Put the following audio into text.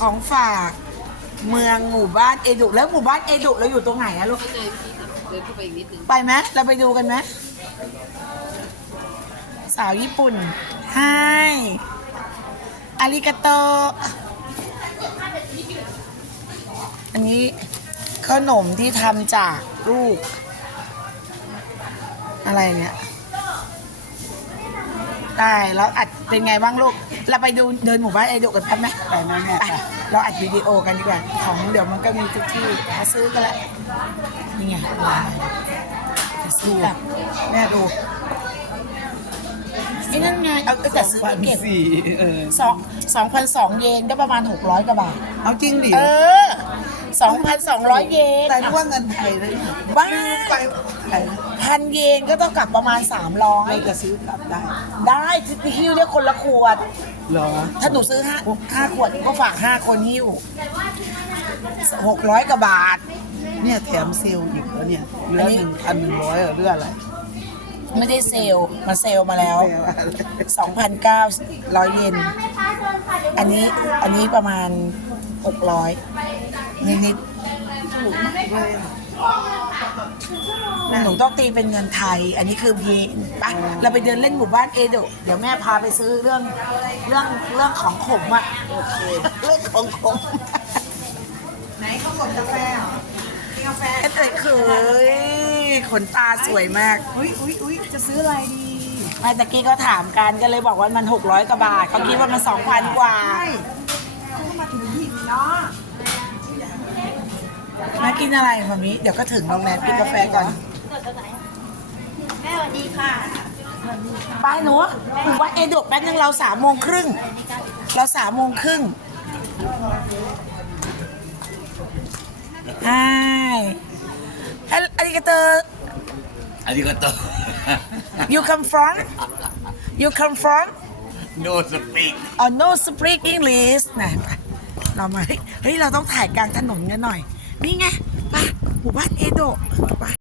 ของฝากเมืองหมู่บ้านเอดุแล้วหมู่บ้านเอดุเราอยู่ตรงไหนอะลูก ข้างในพี่ค่ะเดินเข้าไปอีกนิดนึงไปไหมเราไปดูกันไหมสาวญี่ปุ่นไฮอาริกาโต อันนี้ขนมที่ทำจากลูก อะไรเนี่ย ได้แล้วอัดเป็นไงบ้างลูก เราไปดูเดินหมู่บ้านไอโดกันแป๊บไหมไปแม่แม่ไปเราอัดวิดีโอกันดีกว่า ของเดี๋ยวมันก็มีทุกที่มาซื้อกันละนี่ไงลายจะซื้อกันแม่ดูไอ้นั่นไงเอาเอาแต่ซื้อพัไปนเก็บสี่เออสองสองพันสองเยนก็ประมาณหกร้อยกว่าบาท เอาจริงดิ เออ สองพันสองร้อยเยน แต่ว่าเงินไทยเลยบ้า ไปไทยพันเยนก็ต้องกลับประมาณสามร้อยเราจะซื้อกลับได้ได้ที่ฮิ้วได้คนละขวด เหรอถ้าหนูซื้อห้าห้าขวดก็ฝากห้าคนหิ้วหกร้อยกว่าบาท เนี่ยแถมเซลล์อีกแล้วเนี่ยเหลืออันนี้หนึ่งพันหนึ่งร้อยเหรืออะไรไม่ได้เซลล์มาเซลล์มาแล้ว แปลว่าอะไร2,900 เยน อันนี้ อันนี้ประมาณ 600 นิดถูกมากเลยอะๆหนูต้องตีเป็นเงินไทย อันนี้คือเยนไปะเราไปเดินเล่นหมู่บ้านเอโดะเดี๋ยวแม่พาไปซื้อเรื่องเรื่องเรื่องของขมอะโอเคเรื่องของผมไหนเขากดกาแฟกาแฟเอ้ยเคยขนตาสวยมากอุ้ยอุ้ยอุ้ยจะซื้ออะไรดีไม่ตะกี้เขาถามกันก็เลยบอกว่ามัน 600กว่าบาทเขาคิดว่ามัน2,000กว่าเขามาถึงที่เนาะมา กินอะไรแบบนี้ เดี๋ยวก็ถึงโรงแรมกินกาแฟก่อนแม่สวัสดีค่ะไาหนูถึงว่าเอโดะแป๊บนึงเราสามโมงครึ่ง เราสามโมงครึ่งใช่เฮลอาริกาเตอร์ Arigato. you come from? You come from? No speak. Oh no speak English นะเรามาเฮ้ยเราต้องถ่ายกลางถนนกันหน่อย นี่ไง ไปหมู่บ้านเอโดะไป